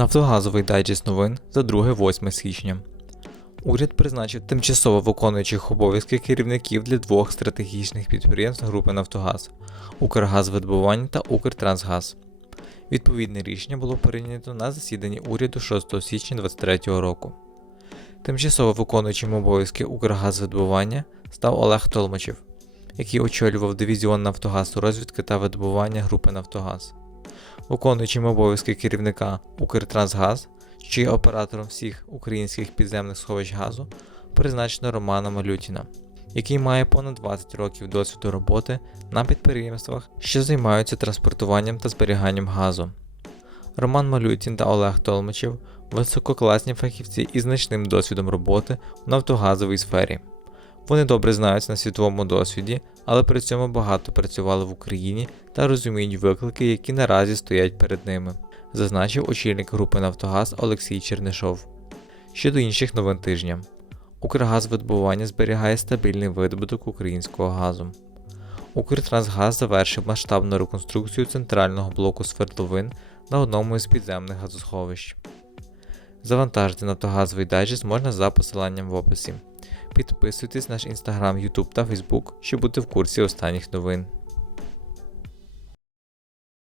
Нафтогазовий дайджест новин за 2-8 січня. Уряд призначив тимчасово виконуючих обов'язки керівників для двох стратегічних підприємств групи Нафтогаз Укргазвидобування та Укртрансгаз. Відповідне рішення було прийнято на засіданні уряду 6 січня 2023 року. Тимчасово виконуючим обов'язки Укргазвидобування став Олег Толмачев, який очолював дивізіон Нафтогазу розвідки та видобування групи Нафтогаз. Виконуючим обов'язки керівника Укртрансгаз, є оператором всіх українських підземних сховищ газу, призначено Романа Малютіна, який має понад 20 років досвіду роботи на підприємствах, що займаються транспортуванням та зберіганням газу. Роман Малютін та Олег Толмачев висококласні фахівці із значним досвідом роботи в нафтогазовій сфері. Вони добре знаються на світовому досвіді, але при цьому багато працювали в Україні та розуміють виклики, які наразі стоять перед ними, зазначив очільник групи Нафтогаз Олексій Чернишов. Щодо інших новин тижня, Укргазвидобування зберігає стабільний видобуток українського газу. Укртрансгаз завершив масштабну реконструкцію центрального блоку свердловин на одному із підземних газосховищ. Завантажити нафтогазовий дайджест можна за посиланням в описі. Підписуйтесь на наш інстаграм, Ютуб та Фейсбук, щоб бути в курсі останніх новин.